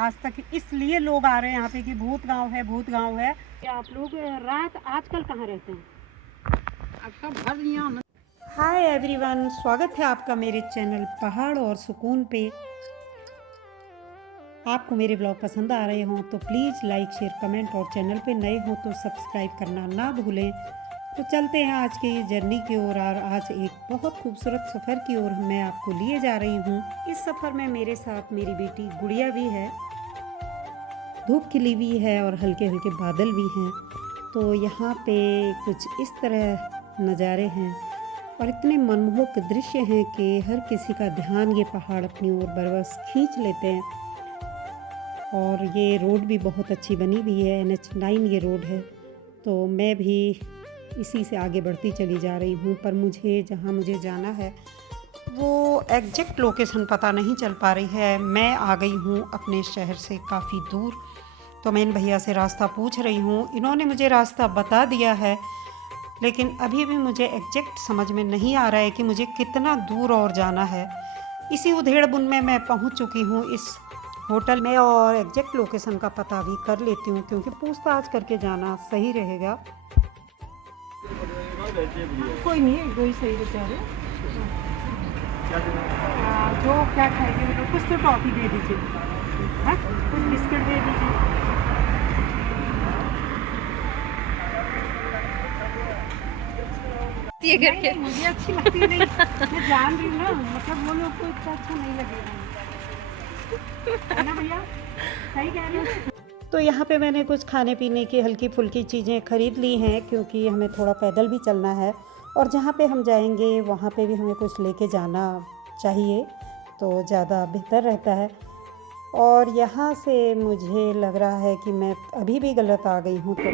आज तक इसलिए लोग आ रहे हैं यहाँ पे कि भूत गांव है, भूत गांव है। आप लोग रात आजकल कहाँ रहते हैं? आजकल घर यहाँ। हाय एवरीवन, स्वागत है आपका मेरे चैनल पहाड़ और सुकून पे। आपको मेरे ब्लॉग पसंद आ रहे हों तो प्लीज़ लाइक, शेयर, कमेंट और चैनल पे नए हो तो सब्सक्राइब करना ना भूलें। तो चलते हैं आज की जर्नी की ओर और आज एक बहुत खूबसूरत सफ़र की ओर मैं आपको लिए जा रही हूँ। इस सफ़र में मेरे साथ मेरी बेटी गुड़िया भी है। धूप खिली हुई है और हल्के हल्के बादल भी हैं। तो यहाँ पे कुछ इस तरह नज़ारे हैं और इतने मनमोहक दृश्य हैं कि हर किसी का ध्यान ये पहाड़ अपनी ओर बरबस खींच लेते हैं। और ये रोड भी बहुत अच्छी बनी हुई है, NH9 ये रोड है। तो मैं भी इसी से आगे बढ़ती चली जा रही हूँ, पर मुझे जहाँ मुझे जाना है वो एग्जैक्ट लोकेशन पता नहीं चल पा रही है। मैं आ गई हूँ अपने शहर से काफ़ी दूर। तो मैं इन भैया से रास्ता पूछ रही हूँ, इन्होंने मुझे रास्ता बता दिया है, लेकिन अभी भी मुझे एग्जैक्ट समझ में नहीं आ रहा है कि मुझे कितना दूर और जाना है। इसी उधेड़-बुन में मैं पहुँच चुकी हूँ इस होटल में और एग्जैक्ट लोकेशन का पता भी कर लेती हूँ, क्योंकि पूछताछ करके जाना सही रहेगा। कोई नहीं है, दो ही सही बेचारे। जो क्या खाएंगे मतलब कुछ तो टॉफी दे दीजिए, हाँ कुछ बिस्किट दे दीजिए। ये करके मुझे अच्छी लगती नहीं, मैं जान रही हूँ ना, मतलब वो लोग को इतना अच्छा नहीं लगेगा, है ना भैया? सही कह रही हूँ। तो यहाँ पे मैंने कुछ खाने पीने की हल्की फुल्की चीज़ें ख़रीद ली हैं, क्योंकि हमें थोड़ा पैदल भी चलना है और जहाँ पे हम जाएंगे वहाँ पे भी हमें कुछ लेके जाना चाहिए, तो ज़्यादा बेहतर रहता है। और यहाँ से मुझे लग रहा है कि मैं अभी भी गलत आ गई हूँ। तो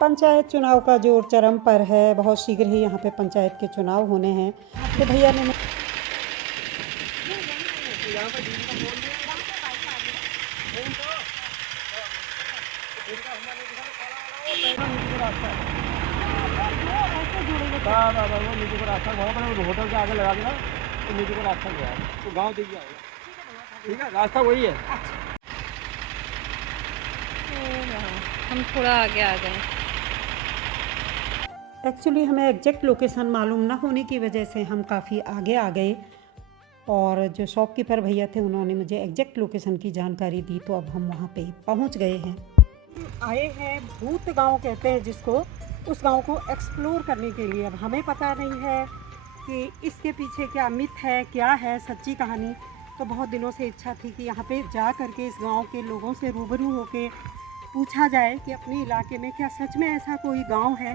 पंचायत चुनाव का जोर चरम पर है, बहुत शीघ्र ही यहाँ पे पंचायत के चुनाव होने हैं। तो भैया ने होटल के आगे लगा देना तो नीचे को रास्ता गया तो गाँव दिख जाएगा। ठीक है, रास्ता वही है। हम थोड़ा आगे आ गए। एक्चुअली हमें एग्जैक्ट लोकेशन मालूम ना होने की वजह से हम काफ़ी आगे आ गए और जो शॉपकीपर भैया थे उन्होंने मुझे एग्जैक्ट लोकेशन की जानकारी दी, तो अब हम वहाँ पे पहुँच गए हैं। आए हैं भूत गांव कहते हैं जिसको, उस गांव को एक्सप्लोर करने के लिए। अब हमें पता नहीं है कि इसके पीछे क्या मिथ है, क्या है सच्ची कहानी। तो बहुत दिनों से इच्छा थी कि यहाँ पे जा करके इस गांव के लोगों से रूबरू होके पूछा जाए कि अपने इलाके में क्या सच में ऐसा कोई गांव है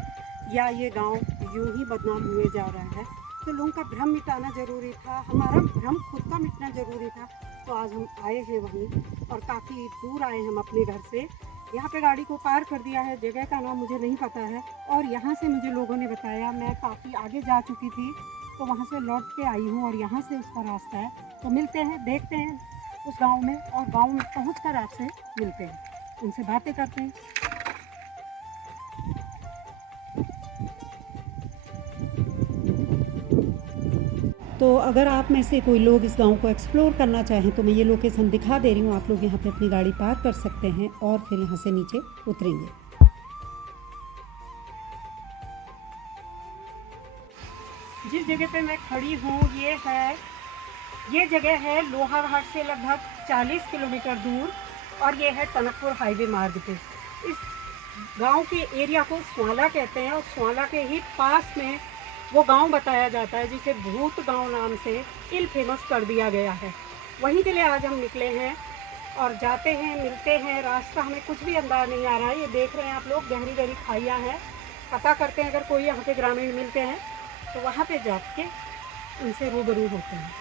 या ये गांव यूं ही बदनाम हुए जा रहा है। तो लोगों का भ्रम मिटाना ज़रूरी था, हमारा भ्रम खुद का मिटना ज़रूरी था। तो आज हम आए हैं वहीं और काफ़ी दूर आए हम अपने घर से। यहाँ पे गाड़ी को पार कर दिया है, जगह का नाम मुझे नहीं पता है और यहाँ से मुझे लोगों ने बताया, मैं काफ़ी आगे जा चुकी थी तो वहाँ से लौट के आई हूँ और यहाँ से उसका रास्ता है। तो मिलते हैं, देखते हैं उस गांव में और गांव में पहुँचकर आपसे मिलते हैं, उनसे बातें करते हैं। तो अगर आप में से कोई लोग इस गांव को एक्सप्लोर करना चाहें तो मैं ये लोकेशन दिखा दे रही हूँ, आप लोग यहाँ पे अपनी गाड़ी पार्क कर सकते हैं और फिर यहाँ से नीचे उतरेंगे। जिस जगह पे मैं खड़ी हूँ ये जगह है लोहाघाट से लगभग 40 किलोमीटर दूर और ये है टनकपुर हाईवे मार्ग पे। इस गांव के एरिया को स्वाला कहते हैं और स्वाला के ही पास में वो गांव बताया जाता है जिसे भूत गांव नाम से इल फेमस कर दिया गया है। वहीं के लिए आज हम निकले हैं और जाते हैं, मिलते हैं। रास्ता हमें कुछ भी अंदाज नहीं आ रहा है। ये देख रहे हैं आप लोग, गहरी गहरी खाइयाँ हैं। पता करते हैं अगर कोई यहाँ पे ग्रामीण मिलते हैं तो वहाँ पे जाके उनसे रूबरू होते हैं।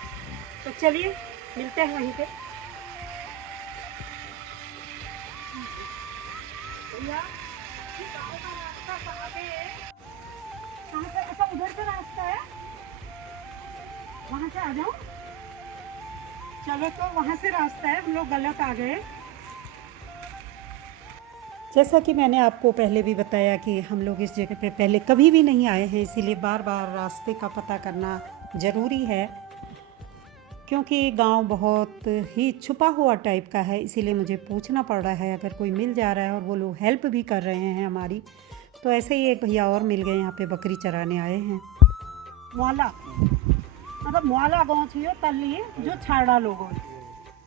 तो चलिए मिलते हैं वहीं पे। भैया गाँव का रास्ता कहाँ पे है? कहाँ से? अच्छा उधर से रास्ता है, वहाँ से आ जाओ। चलो तो वहाँ से रास्ता है, हम लोग गलत आ गए। जैसा कि मैंने आपको पहले भी बताया कि हम लोग इस जगह पे पहले कभी भी नहीं आए हैं, इसीलिए बार बार रास्ते का पता करना ज़रूरी है, क्योंकि गांव बहुत ही छुपा हुआ टाइप का है, इसीलिए मुझे पूछना पड़ रहा है। अगर कोई मिल जा रहा है और वो लोग हेल्प भी कर रहे हैं हमारी, तो ऐसे ही एक भैया और मिल गए यहाँ पे बकरी चराने आए हैं। मुआला मतलब मुआला गाँव छो तल्ली जो छाड़ा लोगों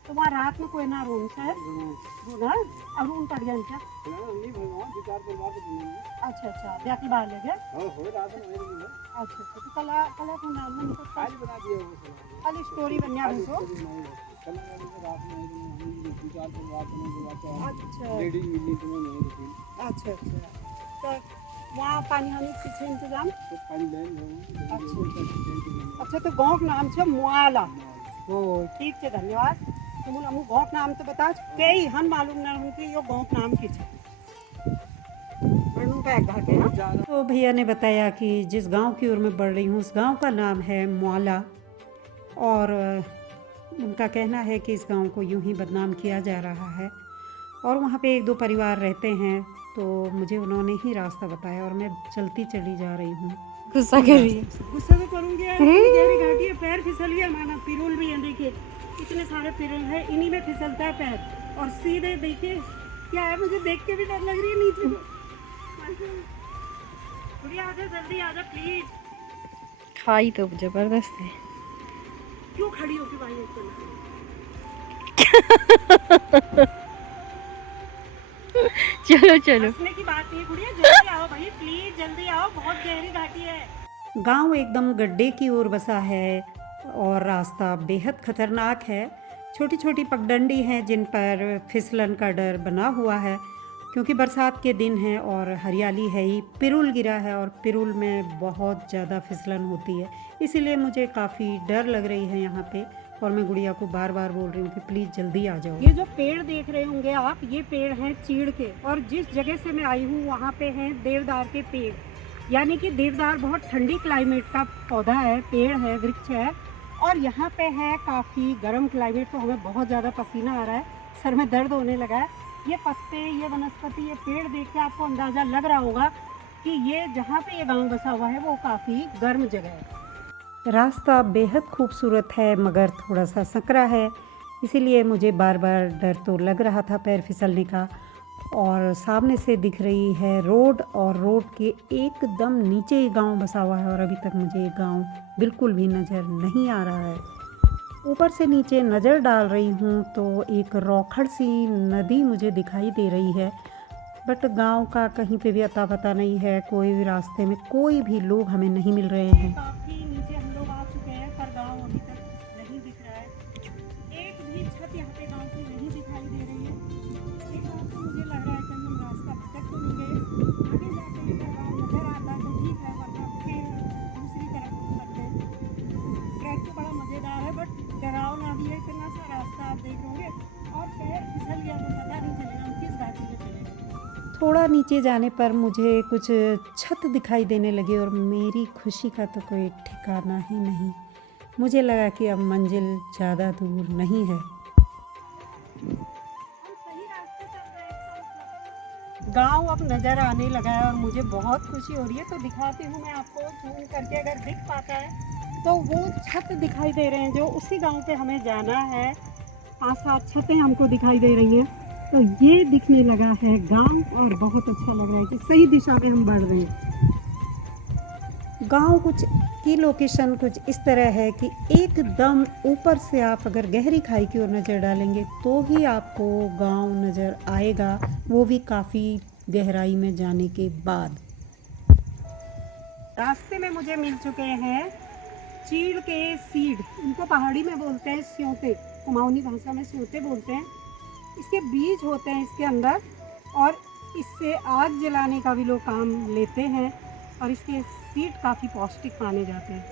तो वहाँ रात में कोई ना रूम है और रूम पड़ गया क्या? अच्छा अच्छा जाके बाहर ले गए। अच्छा अच्छा तो कला कला को नाम में कल स्टोरी बन जा रही हो। अच्छा अच्छा तो वहाँ पानी वानी किस इंतजाम? अच्छा तो गाँव का नाम है मुआला। ओ ठीक है धन्यवाद। तो मुझे गाँव का नाम तो बता कई हम मालूम ना उनकी यो गाँव का नाम किस तो भैया ने बताया कि जिस गांव की ओर मैं बढ़ रही हूँ उस गांव का नाम है मुआला, और उनका कहना है कि इस गांव को यूं ही बदनाम किया जा रहा है, और वहाँ पे एक दो परिवार रहते हैं। तो मुझे उन्होंने ही रास्ता बताया और मैं चलती चली जा रही हूँ। गुस्सा कर रही है। गुस्सा तो करूँगी यार, गहरी घाटी है, पैर फिसल गया हमारा। पिरुल भी है, देखिए इतने सारे पिरुल है, इन्हीं में फिसलता है पैर। और सीधे देखिए क्या है, मुझे देख के भी डर लग रही है नीचे। आजा जल्दी आजा प्लीज। खाई तो जबरदस्त है। क्यों खड़ी होगी भाई चलो चलो हंसने की बात नहीं गुड़िया, जल्दी आओ भाई प्लीज, जल्दी आओ, बहुत गहरी घाटी है। गांव एकदम गड्ढे की ओर बसा है और रास्ता बेहद खतरनाक है। छोटी छोटी पगडंडी हैं जिन पर फिसलन का डर बना हुआ है, क्योंकि बरसात के दिन हैं और हरियाली है ही। पिरुल गिरा है और पिरुल में बहुत ज़्यादा फिसलन होती है, इसीलिए मुझे काफ़ी डर लग रही है यहाँ पे। और मैं गुड़िया को बार बार बोल रही हूँ कि प्लीज़ जल्दी आ जाओ। ये जो पेड़ देख रहे होंगे आप, ये पेड़ हैं चीड़ के, और जिस जगह से मैं आई हूँ वहाँ पे हैं देवदार के पेड़। यानी कि देवदार बहुत ठंडी क्लाइमेट का पौधा है, पेड़ है, वृक्ष है। और यहाँ पे है काफ़ी गर्म क्लाइमेट, तो हमें बहुत ज़्यादा पसीना आ रहा है, सर में दर्द होने लगा है। ये पत्ते, ये वनस्पति, ये पेड़ देख के आपको अंदाज़ा लग रहा होगा कि ये जहाँ पे ये गांव बसा हुआ है वो काफ़ी गर्म जगह है। रास्ता बेहद खूबसूरत है मगर थोड़ा सा सकरा है, इसीलिए मुझे बार बार डर तो लग रहा था पैर फिसलने का। और सामने से दिख रही है रोड, और रोड के एकदम नीचे ही गांव बसा हुआ है, और अभी तक मुझे ये गांव बिल्कुल भी नज़र नहीं आ रहा है। ऊपर से नीचे नज़र डाल रही हूँ तो एक रौखड़ सी नदी मुझे दिखाई दे रही है, बट गांव का कहीं पे भी अता पता नहीं है। कोई भी रास्ते में कोई भी लोग हमें नहीं मिल रहे हैं। काफ़ी नीचे हम लोग आ चुके हैं पर गांव अभी तक नहीं दिख रहा है। एक भी छत यहाँ पे गांव की नहीं दिखाई दे रही है। एक बार तो मुझे लग रहा है कि हम रास्ता भटक तो नहीं गए। आगे जाते हैं गाँव नजर आता है तो ठीक है, वरना फिर दूसरी तरफ लगते हैं। ट्रैक तो बड़ा मज़ेदार है बट डरावना भी है। इतना सा रास्ता आप देख रहे और पैर फिसल गया तो पता नहीं चलेगा हम किस घाटी में चले। थोड़ा नीचे जाने पर मुझे कुछ छत दिखाई देने लगी और मेरी खुशी का तो कोई ठिकाना ही नहीं। मुझे लगा कि अब मंजिल ज़्यादा दूर नहीं है। गांव अब नज़र आने लगा है और मुझे बहुत खुशी हो रही है, तो दिखाती हूँ मैं आपको जूम करके, अगर दिख पाता है तो वो छत दिखाई दे रहे हैं जो उसी गांव पे हमें जाना है। 5-7 छतें हमको दिखाई दे रही हैं, तो ये दिखने लगा है गांव और बहुत अच्छा लग रहा है कि सही दिशा में हम बढ़ रहे हैं। गांव कुछ की लोकेशन कुछ इस तरह है कि एकदम ऊपर से आप अगर गहरी खाई की ओर नज़र डालेंगे तो ही आपको गांव नज़र आएगा, वो भी काफ़ी गहराई में जाने के बाद। रास्ते में मुझे मिल चुके हैं चीड़ के सीड, उनको पहाड़ी में बोलते हैं स्योते, कुमाऊनी भाषा में स्योते बोलते हैं। इसके बीज होते हैं इसके अंदर, और इससे आग जलाने का भी लोग काम लेते हैं, और इसके सीड काफ़ी पौष्टिक माने जाते हैं।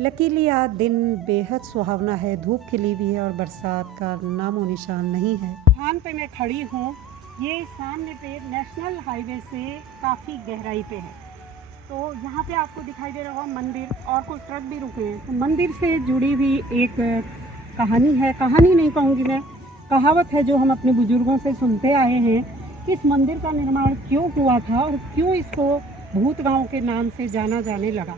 लकीली आज दिन बेहद सुहावना है, धूप खिली भी है और बरसात का नामो निशान नहीं है। स्थान पे मैं खड़ी हूँ, ये सामने पे नेशनल हाईवे से काफ़ी गहराई पे है, तो यहाँ पे आपको दिखाई दे रहा होगा मंदिर, और कुछ ट्रक भी रुके हैं। तो मंदिर से जुड़ी हुई एक कहानी है, कहानी नहीं कहूँगी मैं, कहावत है जो हम अपने बुजुर्गों से सुनते आए हैं इस मंदिर का निर्माण क्यों हुआ था और क्यों इसको भूत गांव के नाम से जाना जाने लगा।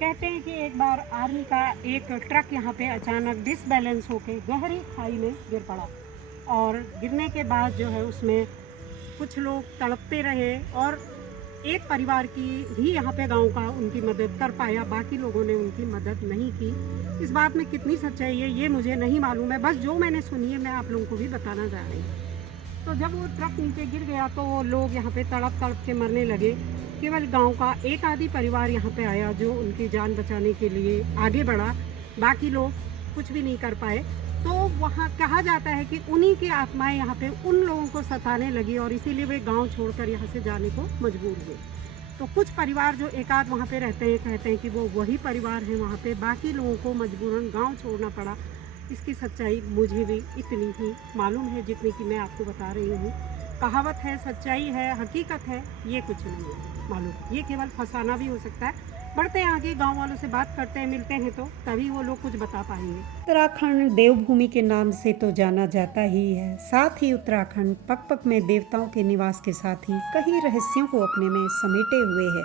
कहते हैं कि एक बार आर्मी का एक ट्रक यहाँ पे अचानक डिसबैलेंस होकर गहरी खाई में गिर पड़ा और गिरने के बाद जो है उसमें कुछ लोग तड़पते रहे और एक परिवार की ही यहाँ पे गांव का उनकी मदद कर पाया, बाकी लोगों ने उनकी मदद नहीं की। इस बात में कितनी सच्चाई है ये मुझे नहीं मालूम है, बस जो मैंने सुनी है मैं आप लोगों को भी बताना चाह रही हूँ। तो जब वो ट्रक नीचे गिर गया तो वो लोग यहाँ पे तड़प तड़प के मरने लगे। केवल गांव का एक आधी परिवार यहाँ पे आया जो उनकी जान बचाने के लिए आगे बढ़ा, बाकी लोग कुछ भी नहीं कर पाए। तो वहाँ कहा जाता है कि उन्हीं की आत्माएं यहाँ पे उन लोगों को सताने लगी और इसीलिए वे गांव छोड़कर यहाँ से जाने को मजबूर हुए। तो कुछ परिवार जो एक आध वहाँ पे रहते हैं कहते हैं कि वो वही परिवार है वहाँ पे, बाकी लोगों को मजबूरन गांव छोड़ना पड़ा। इसकी सच्चाई मुझे भी इतनी ही मालूम है जितनी कि मैं आपको बता रही हूँ। कहावत है, सच्चाई है, हकीकत है, ये कुछ नहीं है मालूम, ये केवल फसाना भी हो सकता है। बढ़ते हैं आगे, गांव वालों से बात करते हैं, मिलते हैं तो तभी वो लोग कुछ बता पाएंगे। उत्तराखंड देवभूमि के नाम से तो जाना जाता ही है, साथ ही उत्तराखंड पग पग में देवताओं के निवास के साथ ही कई रहस्यों को अपने में समेटे हुए है।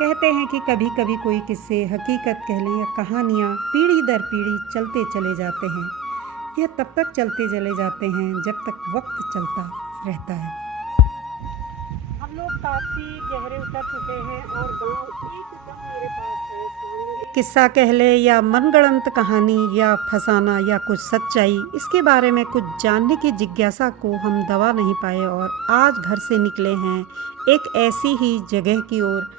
कहते हैं कि कभी कभी कोई किस्से, हकीकत कह लें या कहानियाँ पीढ़ी दर पीढ़ी चलते चले जाते हैं। यह तब तक चलते चले जाते हैं जब तक वक्त चलता रहता है। हम लोग काफ़ी गहरे उतर चुके हैं और गांव एकदम मेरे पास है। किस्सा कह ले या मनगढ़ंत कहानी या फसाना या कुछ सच्चाई, इसके बारे में कुछ जानने की जिज्ञासा को हम दबा नहीं पाए और आज घर से निकले हैं एक ऐसी ही जगह की ओर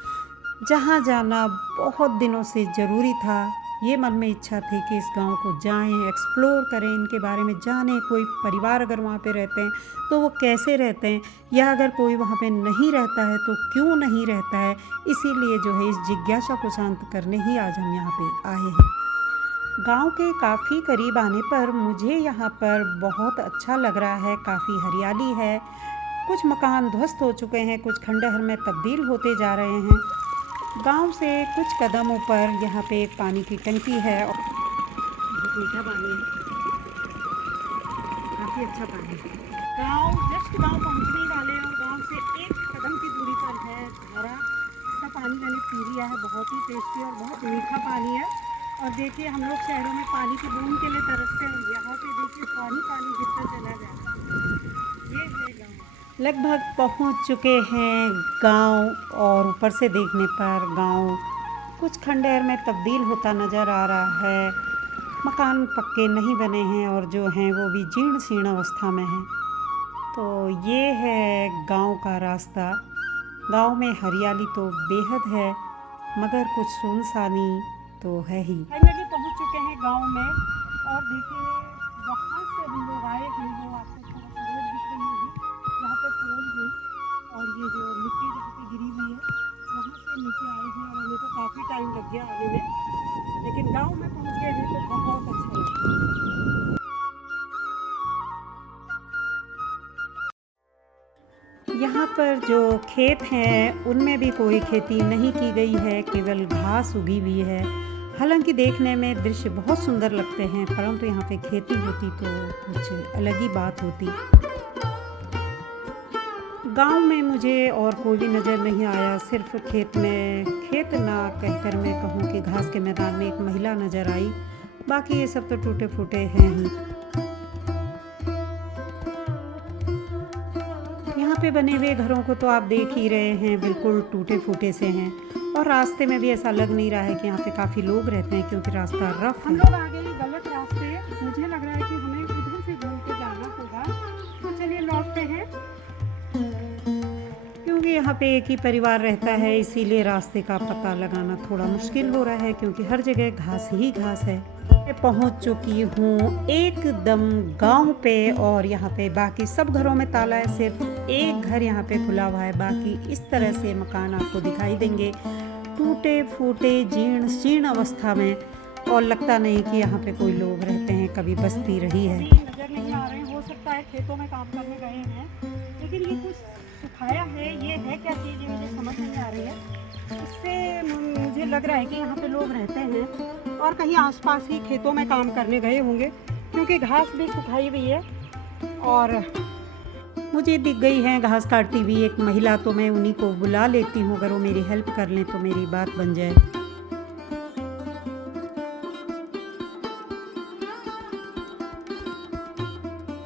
जहाँ जाना बहुत दिनों से ज़रूरी था। ये मन में इच्छा थी कि इस गांव को जाएं, एक्सप्लोर करें, इनके बारे में जानें। कोई परिवार अगर वहाँ पे रहते हैं तो वो कैसे रहते हैं, या अगर कोई वहाँ पे नहीं रहता है तो क्यों नहीं रहता है। इसीलिए जो है इस जिज्ञासा को शांत करने ही आज हम यहाँ पे आए हैं। गांव के काफ़ी करीब आने पर मुझे यहाँ पर बहुत अच्छा लग रहा है। काफ़ी हरियाली है, कुछ मकान ध्वस्त हो चुके हैं, कुछ खंडहर में तब्दील होते जा रहे हैं। गांव से कुछ कदमों पर यहाँ पे एक पानी की टंकी है और बहुत मीठा पानी है, काफ़ी अच्छा पानी है। गांव पहुँचने वाले और गांव से एक कदम की दूरी पर है धारा। इसका पानी मैंने पी लिया है, बहुत ही टेस्टी और बहुत मीठा पानी है। और देखिए हम लोग शहरों में पानी की बूंद के लिए तरसते हैं, यहाँ पे देखिए पानी गिरता चला जा रहा है। ये है गाँव। लगभग पहुंच चुके हैं गांव और ऊपर से देखने पर गांव कुछ खंडहर में तब्दील होता नज़र आ रहा है। मकान पक्के नहीं बने हैं और जो हैं वो भी जीर्ण शीर्ण अवस्था में हैं। तो ये है गांव का रास्ता। गांव में हरियाली तो बेहद है मगर कुछ सुनसानी तो है ही। फाइनली पहुंच चुके हैं गांव में और देखिए वहाँ से हम लोग आए हैं, वो आपको थोड़ा सा रोड दिख रही होगी, यहाँ पे पोल है और ये जो मिट्टी जहाँ पे गिरी हुई है वहाँ से नीचे आए हैं और हमें तो काफ़ी टाइम लग गया आने में, लेकिन गांव में पहुँच गए हैं तो बहुत अच्छा लगा। यहाँ पर जो खेत हैं उनमें भी कोई खेती नहीं की गई है, केवल घास उगी हुई है। हालांकि देखने में दृश्य बहुत सुंदर लगते हैं, परंतु यहाँ पे खेती होती तो कुछ अलग ही बात होती। गांव में मुझे और कोई भी नज़र नहीं आया, सिर्फ खेत ना कहकर मैं कहूँ कि घास के मैदान में एक महिला नज़र आई। बाकी ये सब तो टूटे फूटे हैं ही। यहाँ पे बने हुए घरों को तो आप देख ही रहे हैं, बिल्कुल टूटे फूटे से हैं और रास्ते में भी ऐसा लग नहीं रहा है कि यहाँ पे काफ़ी लोग रहते हैं क्योंकि रास्ता रफ है। हम लोग आगे गलत रास्ते, मुझे लग रहा है कि हमें उधर से घूम के जाना होगा, तो चलिए लौटते हैं। क्योंकि यहाँ पे एक ही परिवार रहता है इसीलिए रास्ते का पता लगाना थोड़ा मुश्किल हो रहा है क्योंकि हर जगह घास ही घास है। मैं पहुँच चुकी हूँ एकदम गांव पे और यहाँ पे बाकी सब घरों में ताला है, सिर्फ एक घर यहाँ पे खुला हुआ है। बाकी इस तरह से मकान आपको दिखाई देंगे टूटे फूटे जीर्ण शीर्ण अवस्था में और लगता नहीं कि यहाँ पे कोई लोग रहते हैं, कभी बस्ती रही है। नजर नहीं आ रहे, हो सकता है खेतों में काम करने गए हैं, लेकिन ये कुछ सुखाया है, ये है क्या चीज़ मुझे समझ नहीं आ रही है। इससे मुझे लग रहा है कि यहाँ पे लोग रहते हैं और कहीं आसपास ही खेतों में काम करने गए होंगे क्योंकि घास भी सुखाई हुई है और मुझे दिख गई है घास काटती हुई एक महिला, तो मैं उन्हीं को बुला लेती हूँ, अगर वो मेरी हेल्प कर लें तो मेरी बात बन जाए।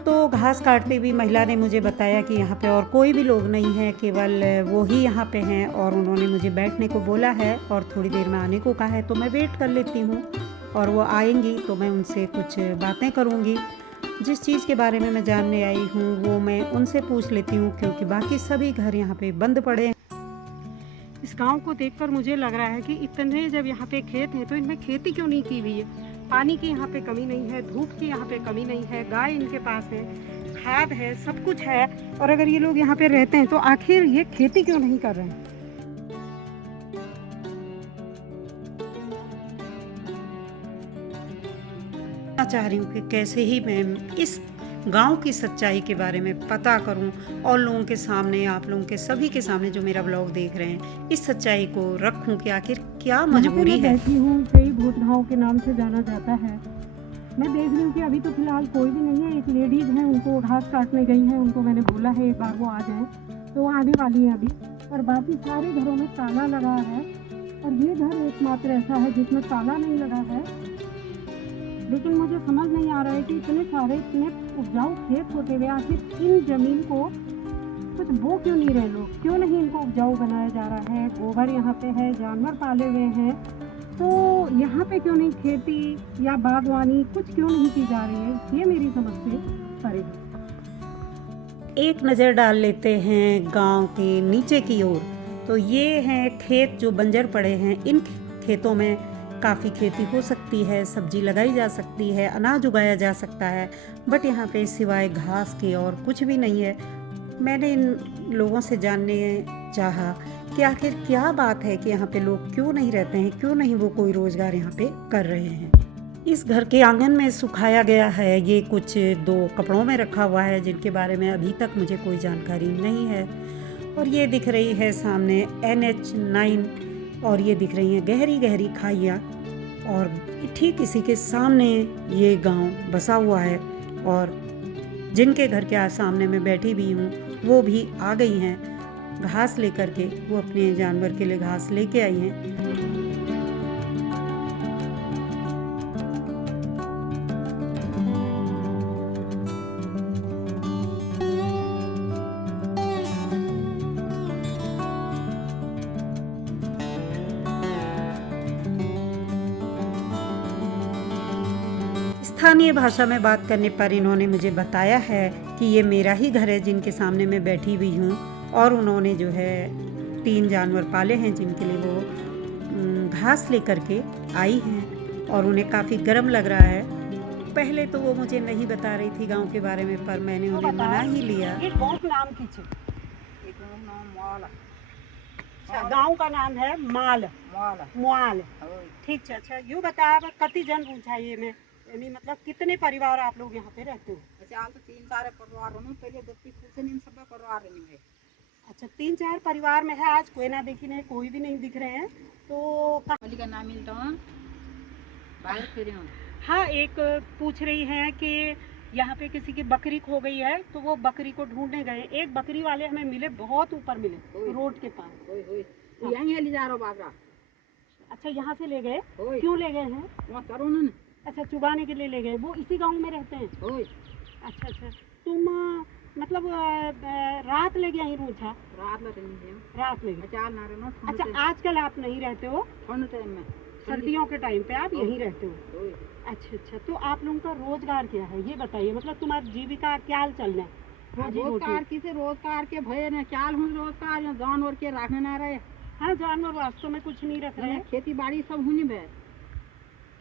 तो घास काटती हुई महिला ने मुझे बताया कि यहाँ पे और कोई भी लोग नहीं है, केवल वो ही यहाँ पे हैं, और उन्होंने मुझे बैठने को बोला है और थोड़ी देर में आने को कहा है। तो मैं वेट कर लेती हूँ और वो आएंगी तो मैं उनसे कुछ बातें करूँगी। जिस चीज़ के बारे में मैं जानने आई हूँ वो मैं उनसे पूछ लेती हूँ, क्योंकि बाकी सभी घर यहाँ पे बंद पड़े हैं। इस गांव को देखकर मुझे लग रहा है कि इतने जब यहाँ पे खेत हैं तो इनमें खेती क्यों नहीं की हुई है। पानी की यहाँ पे कमी नहीं है, धूप की यहाँ पे कमी नहीं है, गाय इनके पास है, खाद है, सब कुछ है, और अगर ये लोग यहाँ पे रहते हैं तो आखिर ये खेती क्यों नहीं कर रहे हैं। चाह रही हूँ कि कैसे ही मैं इस गांव की सच्चाई के बारे में पता करूं और लोगों के सामने, आप लोगों के सभी के सामने जो मेरा ब्लॉग देख रहे हैं, इस सच्चाई को रखूं कि आखिर क्या मजबूरी है। बैठी हूँ, कई भूत गांव के नाम से जाना जाता है। मैं देख रही हूँ कि अभी तो फिलहाल कोई भी नहीं है। एक लेडीज है, उनको घास काटने गई है, उनको मैंने बोला है एक बार वो आ जाए, तो वो आने वाली है अभी। और बाकी सारे घरों में ताला लगा है और ये घर एकमात्र ऐसा है जिसमें ताला नहीं लगा है। लेकिन मुझे समझ नहीं आ रहा है कि इतने सारे इतने उपजाऊ खेत होते हुए आखिर इन जमीन को कुछ बो क्यों नहीं रहे लोग, क्यों नहीं इनको उपजाऊ बनाया जा रहा है। गोबर यहाँ पे है, जानवर पाले हुए हैं, तो यहाँ पे क्यों नहीं खेती या बागवानी कुछ क्यों नहीं की जा रही है, ये मेरी समझ से परे है। एक नज़र डाल लेते हैं गांव के नीचे की ओर, तो ये हैं खेत जो बंजर पड़े हैं। इन खेतों में काफ़ी खेती हो सकती है, सब्जी लगाई जा सकती है, अनाज उगाया जा सकता है, बट यहाँ पे सिवाय घास के और कुछ भी नहीं है। मैंने इन लोगों से जानने चाहा कि आखिर क्या बात है कि यहाँ पे लोग क्यों नहीं रहते हैं, क्यों नहीं वो कोई रोज़गार यहाँ पे कर रहे हैं। इस घर के आंगन में सुखाया गया है, ये कुछ 2 कपड़ों में रखा हुआ है जिनके बारे में अभी तक मुझे कोई जानकारी नहीं है। और ये दिख रही है सामने NH9, और ये दिख रही हैं गहरी गहरी खाइयाँ, और ठीक इसी के सामने ये गांव बसा हुआ है। और जिनके घर के सामने मैं बैठी भी हूँ वो भी आ गई हैं घास लेकर के, वो अपने जानवर के लिए घास लेके आई हैं। स्थानीय भाषा में बात करने पर इन्होंने मुझे बताया है कि ये मेरा ही घर है जिनके सामने मैं बैठी हुई हूँ, और उन्होंने जो है 3 जानवर पाले हैं जिनके लिए वो घास लेकर के आई हैं, और उन्हें काफ़ी गर्म लग रहा है। पहले तो वो मुझे नहीं बता रही थी गांव के बारे में, पर मैंने उन्हें मना ही लिया। गांव का नाम है माल मुआल। ठीक है, अच्छा यूँ बता, कति जन पूछा ये में, यानी मतलब कितने परिवार आप लोग यहाँ पे रहते हो? तो 3-4 परिवार पहले सब परिवार है। अच्छा 3-4 परिवार में है। आज कोई ना देखी नहीं, कोई भी नहीं दिख रहे हैं, तो का नाम मिलता हूँ। हाँ, एक पूछ रही है कि यहाँ पे किसी की बकरी खो गई है, तो वो बकरी को ढूंढने गए। एक बकरी वाले हमें मिले, बहुत ऊपर मिले, रोड के पास। यहीं ले जा रहा बागरा। अच्छा यहाँ से ले गए, क्यों ले गए हैं? वहाँ करो ना। अच्छा चुगाने के लिए ले गए। वो इसी गांव में रहते हैं? अच्छा अच्छा, तुम मतलब रात ले गया ही रोजा? रात ले गए। अच्छा आजकल आप नहीं रहते हो? सर्दियों के टाइम पे आप यहीं रहते हो? अच्छा अच्छा, तो आप लोगों का रोजगार क्या है ये बताइए, मतलब तुम्हारी जीविका क्या चल रहा है? रोजगार किसे रोजगार के भय न क्या हूँ, रोजगार जानवर के रखने ना रहे। हाँ, जानवर वास्तव में कुछ नहीं रख रहे हैं, खेती बाड़ी सब होनी है।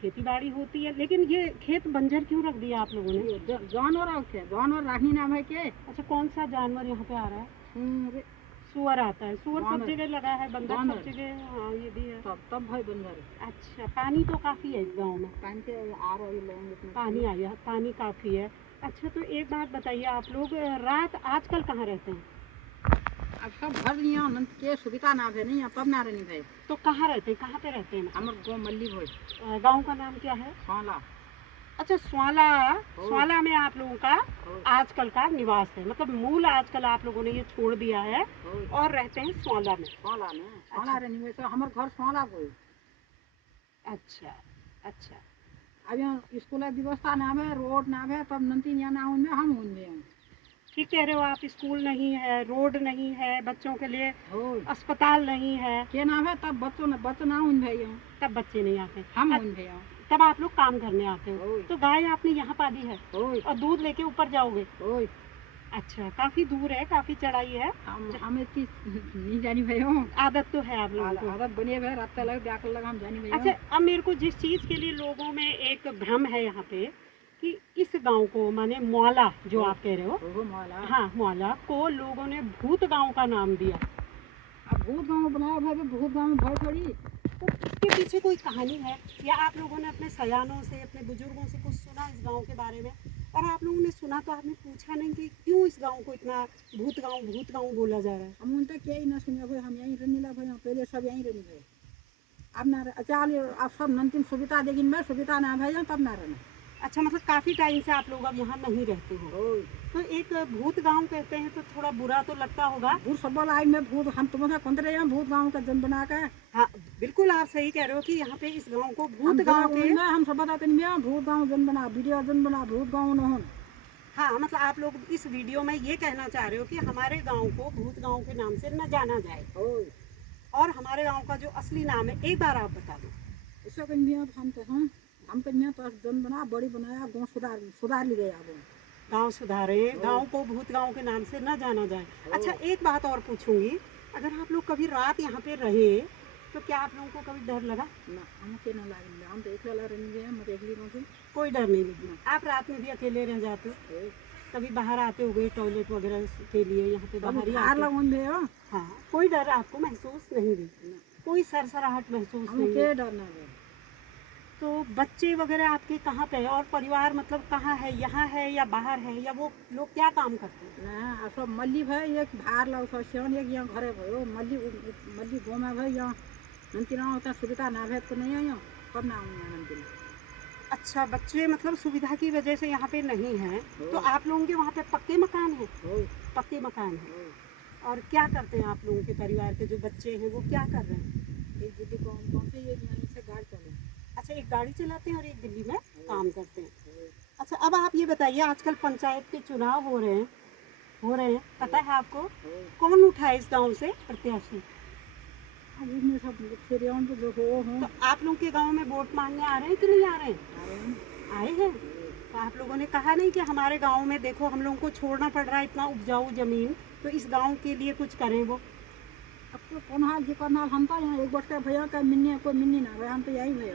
खेती बाड़ी होती है, लेकिन ये खेत बंजर क्यों रख दिया आप लोगों ने? जानवर रखनी नाम है के। अच्छा, कौन सा जानवर यहाँ पे आ रहा है? सुअर आता है। सुअर सब जगह लगा है, बंदर सब जगह। हाँ ये भी है, तब भाई बंदर। अच्छा, पानी तो काफी है इस गाँव में? पानी आ गया, पानी काफी है। अच्छा, तो एक बात बताइए, आप लोग रात आजकल कहाँ रहते हैं? अब सब घर यहाँ के सुविधा ना है, नहीं तब ना रहनी भाई। तो कहाँ रहते हैं, कहाँ पे रहते हैं? हमारे गाँव मल्ली भाई। गाँव का नाम क्या है? खाला। अच्छा, स्वाला में आप लोगों का आजकल का निवास है, मतलब मूल आजकल आप लोगों ने ये छोड़ दिया है और रहते हैं स्वाला में। स्वाला रहने में तो हमारे घर स्वाला को अच्छा अच्छा। अब यहाँ स्कूल व्यवस्था ना है, रोड ना है, तब नंती यहाँ ना उनमें हम उनमें हैं। ठीक कह रहे हो आप, स्कूल नहीं है, रोड नहीं है, बच्चों के लिए हो अस्पताल नहीं है, के ना है तब बच्चों ना उनमें हैं, तब बच्चे नहीं आते, हम उनमें हैं। तब आप लोग काम करने आते हो। ओए। तो गाय आपने यहाँ पाली है ओए और दूध लेके ऊपर जाओगे? ओए अच्छा, काफी दूर है, काफी चढ़ाई है, हम इतनी नहीं जानी भाई हो। आदत तो है आप लोगों को। आदत बनी है, रास्ता लग ब्याकल लगा हम जानी भाई। अच्छा, अब मेरे को जिस चीज के लिए लोगों में एक भ्रम है यहाँ पे कि इस गांव को, माने मौला जो आप कह रहे हो, माला हाँ मौला को लोगों ने भूत गांव का नाम दिया। अब भूत गाँव बनाया भाई, भूत गाँव में भय थोड़ी। तो इसके पीछे कोई कहानी है या आप लोगों ने अपने सयानों से, अपने बुजुर्गों से कुछ सुना इस गांव के बारे में? और आप लोगों ने सुना तो आपने पूछा नहीं कि क्यों इस गांव को इतना भूत गांव बोला जा रहा है? हम उनका क्या ही ना सुने भाई, हम यहीं रहने लगे भाई, पहले सब यहीं रहने भाई। अब ना चल अब सब नंतिन सुविधा देगी, मैं सुविधा ना भाई तब ना रहना। अच्छा, मतलब काफी टाइम से आप लोग अब यहाँ नहीं रहते हो। तो एक भूत गांव कहते हैं तो थोड़ा बुरा तो लगता होगा। भूत सब आई में भूत, हम तुम्हारा कौन रहे हैं भूत गाँव का जन्म बना के। हाँ बिल्कुल, आप सही कह रहे हो कि यहाँ पे इस गांव को भूत गांव के, हम सब बताते नहीं भूत गाँव जन्म बना, वीडियो जन्म बना, भूत गाँव न हो। हाँ मतलब आप लोग इस वीडियो में ये कहना चाह रहे हो कि हमारे गांव को भूत गांव के नाम से न जाना जाए, और हमारे गांव का जो असली नाम है एक बार आप बता दो। इससे कहीं हम कहीं तो जन्म बना, बड़ी बनाया, गाँव सुधार ली गया। गांव सुधारे, गांव को भूत गांव के नाम से न जाना जाए। अच्छा, एक बात और पूछूंगी, अगर आप लोग कभी रात यहाँ पे रहे तो क्या आप लोगों को कभी डर लगा? ना, हम के ना लगे, हम तो अकेला रहेंगे, हम अकेली रहूँगी। कोई डर नहीं लगा? आप रात में भी अकेले रह जाते हो? कभी बाहर आते हो गए टॉयलेट वगैरह के लिए, यहाँ पे बाहर ही आते हो? हाँ, कोई डर आपको महसूस नहीं हुई? कोई सरसराहट महसूस नहीं हुई? डर ना। तो बच्चे वगैरह आपके कहाँ पे है, और परिवार मतलब कहाँ है, यहाँ है या बाहर है, या वो लोग क्या काम करते हैं? ना सब मल्ली भाई एक बाहर ला सेवन, एक यहाँ घरे भयो मल्ली गाँव में भाई, यहाँ नंतिना होता सुविधा ना भे तो नहीं आया, कब ना आऊँगा नंतिना। अच्छा, बच्चे मतलब सुविधा की वजह से यहाँ पे नहीं है। तो आप लोगों के वहाँ पे पक्के मकान है? पक्के मकान है। और क्या करते हैं आप लोगों के परिवार के जो बच्चे हैं, वो क्या कर रहे हैं? एक दीदी कौन से ये यहाँ से गाड़ी चले। अच्छा, एक गाड़ी चलाते हैं और एक दिल्ली में काम करते हैं। अच्छा, अब आप ये बताइए, आजकल पंचायत के चुनाव हो रहे हैं, पता है आपको कौन उठा है इस गांव से प्रत्याशी? तो आप लोग के गांव में वोट मांगने आ रहे हैं कि नहीं आ रहे हैं? आए हैं। तो आप लोगों ने कहा नहीं कि हमारे गांव में देखो हम लोगों को छोड़ना पड़ रहा है इतना उपजाऊ जमीन, तो इस गांव के लिए कुछ करें? वो अब तो कौन हाल जी करना, हम तो यहाँ एक वर्ष का भैया का मिलने कोई मिलनी ना भाई, हम तो यही भैया।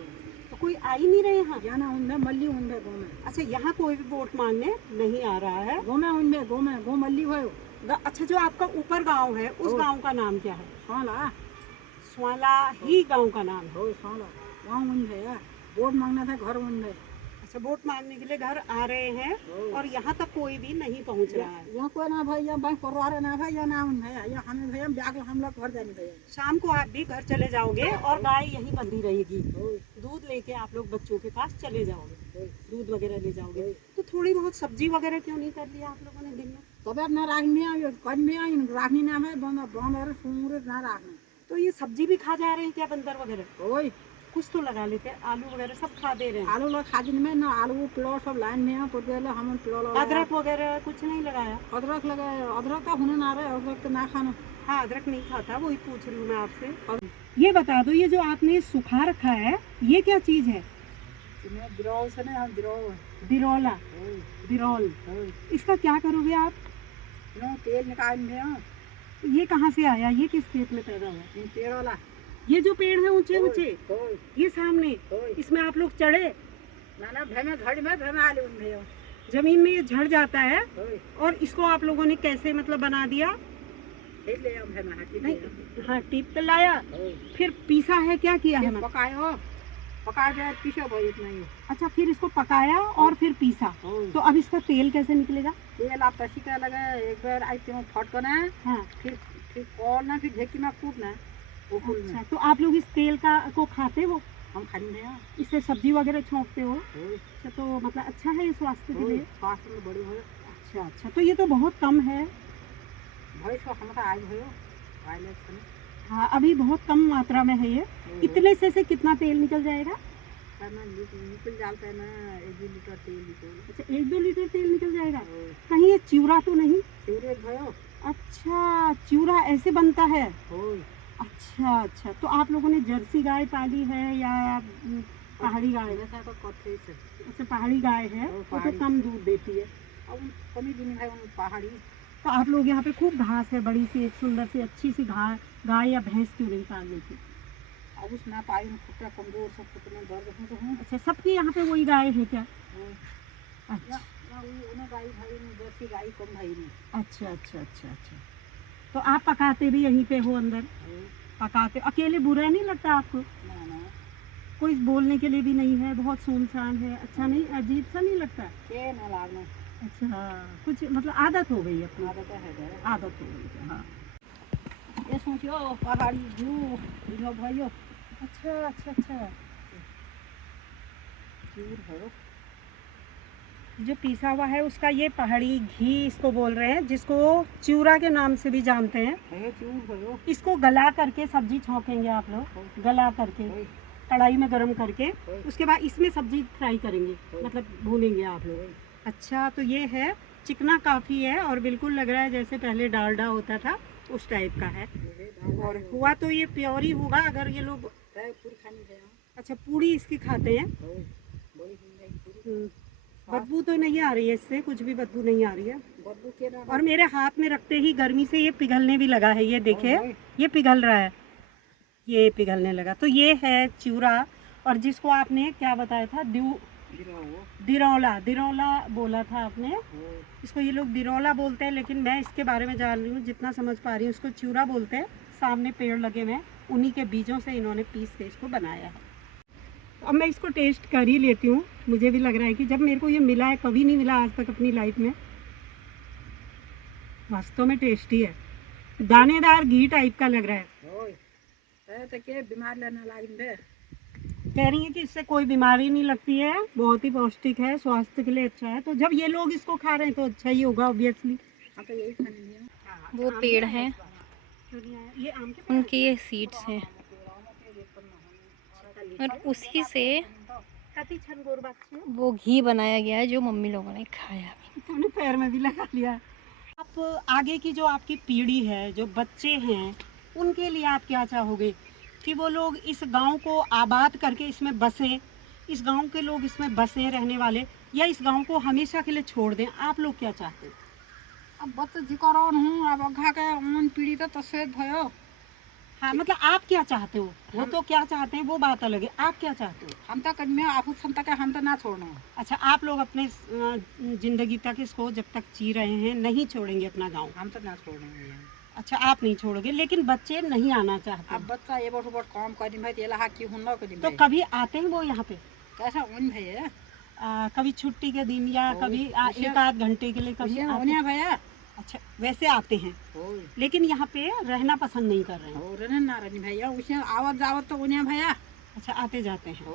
तो कोई आ ही नहीं रहे यहाँ? जाना उनमें मल्ली उनमें गाँव में। अच्छा, यहाँ कोई भी वोट मांगने नहीं आ रहा है? गाँव में उनमें गाँव मल्ली भयो। अच्छा, जो आपका ऊपर गांव है उस गांव का नाम क्या है? स्वाला। स्वाला ही गांव का नाम है? स्वाला गाँव उनमें वोट मांगना था, घर उनमें। अच्छा, वोट मांगने के लिए घर आ रहे हैं और यहाँ तक कोई भी नहीं पहुँच रहा है? यहाँ कोई ना भाई, यहाँ बैंक पर ना भाई, यहाँ ना उन भैया, यहाँ हमें भैया ब्याग हम लोग घर जाने भैया। शाम को आप भी घर चले जाओगे और गाय यहीं बंधी रहेगी, दूध लेके आप लोग बच्चों के पास चले जाओगे, दूध वगैरह ले जाओगे। तो थोड़ी बहुत सब्जी वगैरह क्यों नहीं कर लिया आप लोगों ने दिन में? तब ना राखनी ना भाई, बंदर ना राखना। तो ये सब्जी भी खा जा रहे हैं क्या बंदर वगैरह? ओए कुछ तो लगा लेते हैं, आलू वगैरह सब खा दे रहे हैं। आलू लोग खा दिन में ना, आलू पिलो सब लाइन में है, तो हम पिलो। अदरक वगैरह कुछ नहीं लगाया? अदरक लगाए, अदरक का होने ना रहे, अदरक तो ना खाना। हाँ, अदरक नहीं खाता, वही पूछ रही हूँ मैं आपसे। और ये बता दो, ये जो आपने सुखा रखा है ये क्या चीज है? बिरौल से नहीं, हम बिरौला, बिरौल। इसका क्या करोगे आप? तेल निकाल ये कहाँ से आया, ये किस खेत में पैदा हुआ? पेड़ वाला ये जो पेड़ है ऊंचे ऊंचे, ये सामने, इसमें आप लोग चढ़े? ना भैमे आलू उनमें जमीन में ये झड़ जाता है, और इसको आप लोगों ने कैसे मतलब बना दिया? नहीं, हाँ टीप पे लाया, फिर पीसा है, क्या किया है? पकाया पीछे भाई इतना ही। अच्छा, फिर इसको पकाया और फिर पीसा, तो अब इसका तेल कैसे निकलेगा? तेल आप तसी का लगा, एक बार आई फटकना, हाँ, फिर कॉलना, फिर ढेकी में कूटना। अच्छा, तो आप लोग इस तेल का को खाते हो? हम खाली हैं। इससे सब्जी वगैरह छौंकते हो? ओए, अच्छा, तो मतलब अच्छा है ये स्वास्थ्य के ओए, लिए? स्वास्थ्य में बड़ी भयो। अच्छा अच्छा, तो ये तो बहुत कम है। भैंस को हम तो आज भयो आइले छन। हाँ, अभी बहुत कम मात्रा में है ये। इतने से कितना तेल निकल जाएगा? करना निकल जाता है ना 1-2 लीटर तेल निकल। अच्छा, 1-2 लीटर तेल निकल जाएगा। ओए, कहीं ये चिवड़ा तो नहीं? चिवरे भयो। अच्छा, चिवड़ा ऐसे बनता है। ओए, अच्छा अच्छा, तो आप लोगों ने जर्सी गाय पाली है या पहाड़ी गाय? वैसा तो कथे से। अच्छा, पहाड़ी गाय है, वो तो पहाड़ी। कम दूध देती है। अब कमी दिन है उन पहाड़ी। तो आप लोग यहाँ पे खूब घास है, बड़ी सी एक सुंदर सी अच्छी सी गाय या भैंस क्यों नहीं पाल लेती? अब उस ना पाई में खुट्टा कमजोर सब कितने दर्द हो तो हूँ। अच्छा, सबके यहाँ पे वही गाय है क्या? अच्छा ना उन्हें गाय भाई ने जर्सी गाय कम भाई ने। अच्छा अच्छा अच्छा अच्छा, तो आप पकाते भी यहीं पे हो अंदर? पकाते अकेले बुरा नहीं लगता आपको? ना ना कोई बोलने के लिए भी नहीं है, बहुत सुनसान है, अच्छा नहीं, अजीब सा नहीं लगता? के ना लागना। अच्छा, कुछ मतलब आदत हो गई अपनी? आदत है जरा। आदत हो गई है, हाँ। ये सोचो पहाड़ी जू जो भाइयों अच्छा अच्छा अच्छा, चूर भयो। जो पिसा हुआ है उसका ये पहाड़ी घी इसको बोल रहे हैं, जिसको चिवड़ा के नाम से भी जानते हैं। है चूर भयो। इसको गला करके सब्जी छौंकेंगे आप लोग, गला करके कढ़ाई में गरम करके, उसके बाद इसमें सब्जी फ्राई करेंगे, मतलब भूनेंगे आप लोग। अच्छा, तो ये है चिकना काफ़ी है और बिल्कुल लग रहा है जैसे पहले डालडा होता था उस टाइप का है। और हुआ तो ये प्योर ही होगा अगर ये लोग। पूरी खानी है। अच्छा, पूड़ी इसकी खाते हैं। बदबू तो नहीं आ रही है इससे, कुछ भी बदबू नहीं आ रही है। बदबू के ना। और मेरे हाथ में रखते ही गर्मी से ये पिघलने भी लगा है, ये देखिए ये पिघल रहा है, ये पिघलने लगा। तो ये है चिवड़ा, और जिसको आपने क्या बताया था, दिरौला, दिरौला बोला था आपने। इसको ये लोग दिरौला बोलते हैं, लेकिन मैं इसके बारे में जान रही हूँ, जितना समझ पा रही हूँ उसको चिवड़ा बोलते हैं। सामने पेड़ लगे हुए हैं, उन्हीं के बीजों से इन्होंने पीस के इसको बनाया है। अब मैं इसको टेस्ट कर ही लेती हूँ, मुझे भी लग रहा है कि जब मेरे को ये मिला है, कभी नहीं मिला आज तक अपनी लाइफ में, वास्तव में टेस्टी है। दानेदार घी टाइप का लग रहा है। तो के बीमार लेने लागिन कह रही है कि इससे कोई बीमारी नहीं लगती है, बहुत ही पौष्टिक है, स्वास्थ्य के लिए अच्छा है। तो जब ये लोग इसको खा रहे हैं तो अच्छा ही होगा ऑब्वियसली। हम तो यही खानी है। वो पेड़ हैं, ये आम के उनकी ये सीड्स हैं, और उसी से वो घी बनाया गया है जो मम्मी लोगों ने खाया। तुमने पैर में भी लगा लिया। आप आगे की जो आपकी पीढ़ी है, जो बच्चे हैं, उनके लिए आप क्या चाहोगे कि वो लोग इस गांव को आबाद करके इसमें बसें, इस गांव के लोग इसमें बसें रहने वाले, या इस गांव को हमेशा के लिए छोड़ दें? आप लोग क्या चाहते हैं? अब बच्चे जिकरौन हूँ, अब अघा के उन पीढ़ी तो सैद भयो। हाँ, मतलब आप क्या चाहते हो? वो तो क्या चाहते हैं वो बात अलग है, आप क्या चाहते हो? हम तो कहीं आपू क्षमता के हम तो ना छोड़ना। अच्छा, आप लोग अपने जिंदगी तक इसको जब तक जी रहे हैं नहीं छोड़ेंगे अपना गांव? हम तो ना छोड़ेंगे। अच्छा, आप नहीं छोड़ोगे, लेकिन बच्चे नहीं आना चाहते। अब बच्चा ये बहुत काम कर दिन भाई तेला हाथ की हुन कर दिन तो कभी आते हैं वो यहाँ पे? कैसा उन भाई है? कभी छुट्टी के दिन या कभी एक आध घंटे के लिए कभी उन्हें भैया। अच्छा, वैसे आते हैं, लेकिन यहाँ पे रहना पसंद नहीं कर रहे हैं। रहने ना रहनी भैया, उसे आवत जावत तो उन्हें भैया। अच्छा, आते जाते हैं,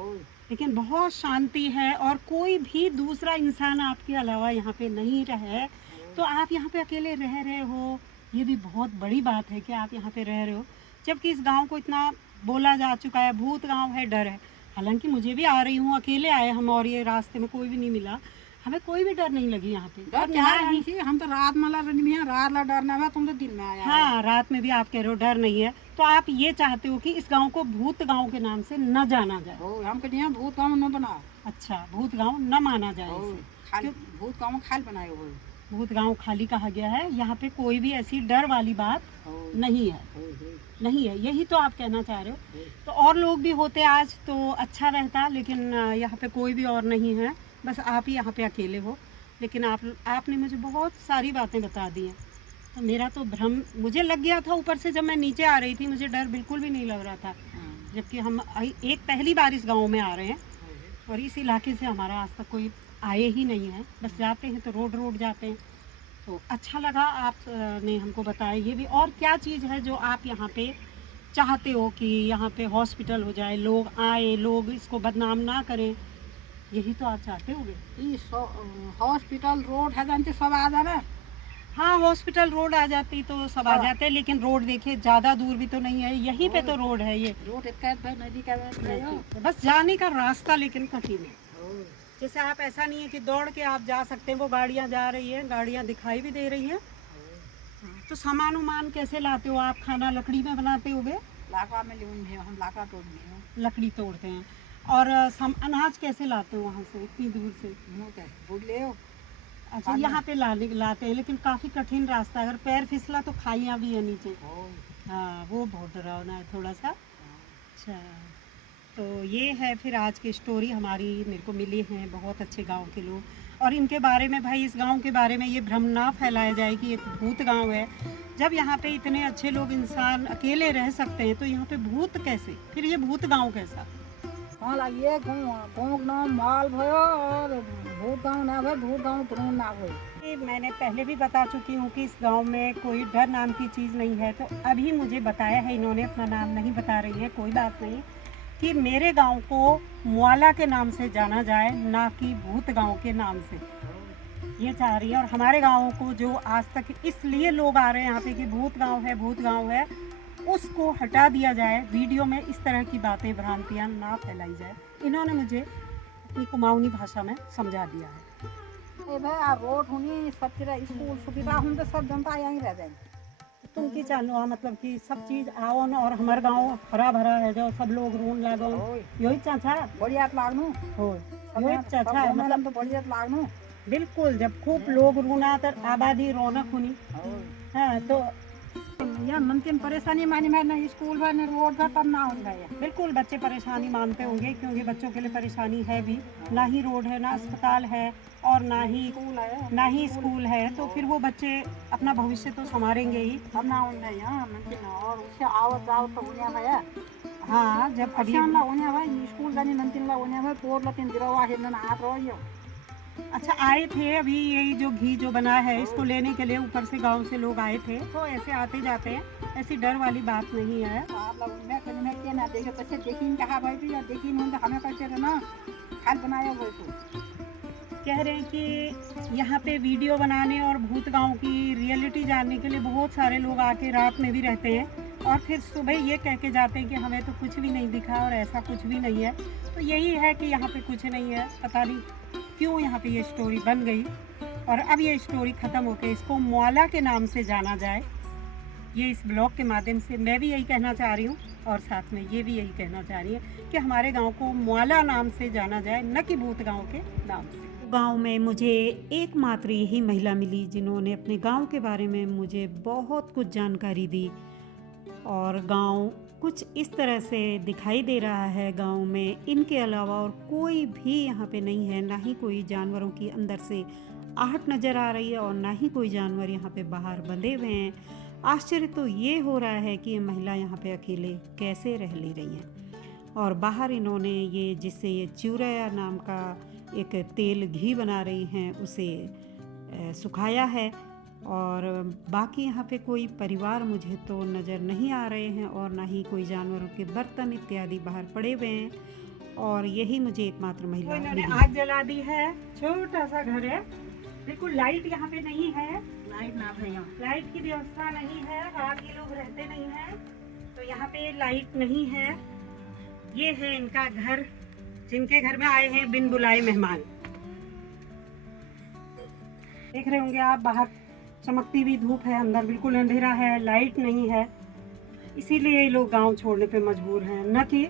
लेकिन बहुत शांति है और कोई भी दूसरा इंसान आपके अलावा यहाँ पे नहीं रहे। तो आप यहाँ पे अकेले रह रहे हो, ये भी बहुत बड़ी बात है कि आप यहाँ पे रह रहे हो, जबकि इस गांव को इतना बोला जा चुका है, भूत गांव है, डर है। हालांकि मुझे भी आ रही हूँ, अकेले आए हम, और ये रास्ते में कोई भी नहीं मिला, हमें कोई भी डर नहीं लगी यहाँ पे। हम तो रात में रात ला डरना है, तुम तो दिन में आया। हाँ, रात में भी आप कह रहे हो डर नहीं है, तो आप ये चाहते हो कि इस गांव को भूत गांव के नाम से न जाना जाए? हम कहते हैं भूत गाँव न बना। अच्छा, भूत गांव न माना जाए इसे। भूत गाँव खाल बनाए हो, भूत गांव खाली कहा गया है, यहाँ पे कोई भी ऐसी डर वाली बात नहीं है, नहीं है, यही तो आप कहना चाह रहे हो। तो और लोग भी होते आज तो अच्छा रहता, लेकिन यहाँ पे कोई भी और नहीं है, बस आप ही यहाँ पे अकेले हो। लेकिन आपने मुझे बहुत सारी बातें बता दी हैं, तो मेरा तो भ्रम मुझे लग गया था ऊपर से। जब मैं नीचे आ रही थी मुझे डर बिल्कुल भी नहीं लग रहा था, जबकि हम एक पहली बार इस गाँव में आ रहे हैं और इस इलाके से हमारा आज तक कोई आए ही नहीं है, बस जाते हैं तो रोड जाते हैं। तो अच्छा लगा आपने हमको बताया ये भी। और क्या चीज़ है जो आप यहाँ पे चाहते हो कि यहाँ पे हॉस्पिटल हो जाए, लोग आए, लोग इसको बदनाम ना करें, यही तो आप चाहते होगे। ये हॉस्पिटल रोड है जानते सब आ जाना। हाँ, हॉस्पिटल रोड आ जाती तो सब आ हाँ। जाते, लेकिन रोड देखिए ज़्यादा दूर भी तो नहीं है, यहीं पे तो रोड है ये। रोड इतना भाई नदी का बस जाने का रास्ता लेकिन कठिन है। जैसे आप ऐसा नहीं है कि दौड़ के आप जा सकते हैं, वो गाड़ियाँ जा रही हैं, गाड़ियाँ दिखाई भी दे रही हैं। तो सामान उमान कैसे लाते हो आप? खाना लकड़ी में बनाते होगे? लाका में ले हम लाका तोड़ लिए लकड़ी तोड़ते हैं। और अनाज कैसे लाते हो वहाँ से इतनी दूर से? बुढ़ ले अच्छा, यहाँ पे लाते हैं, लेकिन काफ़ी कठिन रास्ता है, अगर पैर फिसला तो खाइयाँ भी है नीचे। हाँ, वो बहुत डरावना है थोड़ा सा। अच्छा, तो ये है फिर आज की स्टोरी हमारी, मेरे को मिली हैं बहुत अच्छे गांव के लोग, और इनके बारे में भाई, इस गांव के बारे में ये भ्रम ना फैलाया जाए कि एक भूत गांव है। जब यहाँ पे इतने अच्छे लोग, इंसान अकेले रह सकते हैं, तो यहाँ पे भूत कैसे? फिर ये भूत गांव कैसा? हाँ लागिए गाँव का नाम माल भयो और भूत गाँव ना भाई, भूत गाँव तुरंत ना भाई। ये मैंने पहले भी बता चुकी हूँ कि इस गांव में कोई डर नाम की चीज़ नहीं है, तो अभी मुझे बताया है इन्होंने, अपना नाम नहीं बता रही है, कोई बात नहीं, कि मेरे गांव को मुआला के नाम से जाना जाए, ना कि भूत गांव के नाम से, ये चाह रही है। और हमारे गाँव को जो आज तक इसलिए लोग आ रहे हैं यहाँ पे कि भूत गाँव है, भूत गाँव है, उसको हटा दिया जाए, वीडियो में इस तरह की बातें, भ्रांतियाँ ना फैलाई जाए। इन्होंने मुझे अपनी कुमाऊनी भाषा में समझा दिया है। ए भाई आ रोड होनी सब तेरा स्कूल सुविधा हों तो सब जनता यहीं रह जाएगी। तुम की चालो मतलब कि सब चीज़ आओ न, और हमारे गाँव हरा भरा है, जो सब लोग रून लागो, यही चाचा बढ़िया लागनू हो, यही चाचा मतलब तो बढ़िया लागनू। बिल्कुल। जब खूब लोग रूना तो आबादी रौनक होनी। हाँ, तो या नमकीन परेशानी मानी मैं ना स्कूल है ना रोड है, तब ना होगा ये। बिल्कुल बच्चे परेशानी मानते होंगे, क्योंकि बच्चों के लिए परेशानी है भी, ना ही रोड है, ना अस्पताल है, और ना ही स्कूल है, तो फिर वो बच्चे अपना भविष्य तो संवारेंगे ही। तब ना होगा यहाँ नमकीन, और उससे आवत जाओ तो होने भैया। हाँ, जब अभी हम होने भाई स्कूल जानी नमकीन ला होने भाई पोर लतीन दिरवा है ना हाथ रहो। अच्छा, आए थे अभी यही जो घी जो बना है, इसको लेने के लिए ऊपर से गांव से लोग आए थे, तो ऐसे आते जाते हैं, ऐसी डर वाली बात नहीं है। मैं क्या ना देखे तो देखी कहा भाई भी, देखी नहीं हमें कैसे ना खाल बनाया हुआ तो कह रहे हैं कि यहाँ पे वीडियो बनाने और भूत गांव की रियलिटी जानने के लिए बहुत सारे लोग आके रात में भी रहते हैं, और फिर सुबह ये कह के जाते हैं कि हमें तो कुछ भी नहीं दिखा और ऐसा कुछ भी नहीं है। तो यही है कि यहाँ पे कुछ नहीं है, पता नहीं क्यों यहाँ पे ये स्टोरी बन गई, और अब ये स्टोरी ख़त्म होकर इसको मुआला के नाम से जाना जाए। ये इस ब्लॉग के माध्यम से मैं भी यही कहना चाह रही हूँ, और साथ में ये भी यही कहना चाह रही है कि हमारे गांव को मुआला नाम से जाना जाए, न कि भूत गांव के नाम से। गांव में मुझे एकमात्र यही महिला मिली जिन्होंने अपने गांव के बारे में मुझे बहुत कुछ जानकारी दी, और गांव कुछ इस तरह से दिखाई दे रहा है। गांव में इनके अलावा और कोई भी यहाँ पे नहीं है, ना ही कोई जानवरों की अंदर से आहट नज़र आ रही है, और ना ही कोई जानवर यहाँ पे बाहर बंधे हुए हैं। आश्चर्य तो ये हो रहा है कि ये महिला यहाँ पे अकेले कैसे रह ले रही हैं। और बाहर इन्होंने ये जिससे ये चिवरया नाम का एक तेल घी बना रही हैं, उसे सुखाया है, और बाकी यहाँ पे कोई परिवार मुझे तो नज़र नहीं आ रहे हैं, और ना ही कोई जानवरों के बर्तन इत्यादि बाहर पड़े हुए हैं, और यही मुझे एकमात्र महिला मिली। आग जला दी है, छोटा सा घर है, बिल्कुल लाइट यहाँ पे नहीं है, लाइट ना भैया, लाइट की व्यवस्था नहीं है, रात ये लोग रहते नहीं हैं, तो यहाँ पे लाइट नहीं है। ये है इनका घर, जिनके घर में आए हैं बिन बुलाए मेहमान। देख रहे होंगे आप, बाहर चमकती हुई धूप है, अंदर बिल्कुल अंधेरा है, लाइट नहीं है, इसीलिए ये लोग गांव छोड़ने पे मजबूर हैं, न कि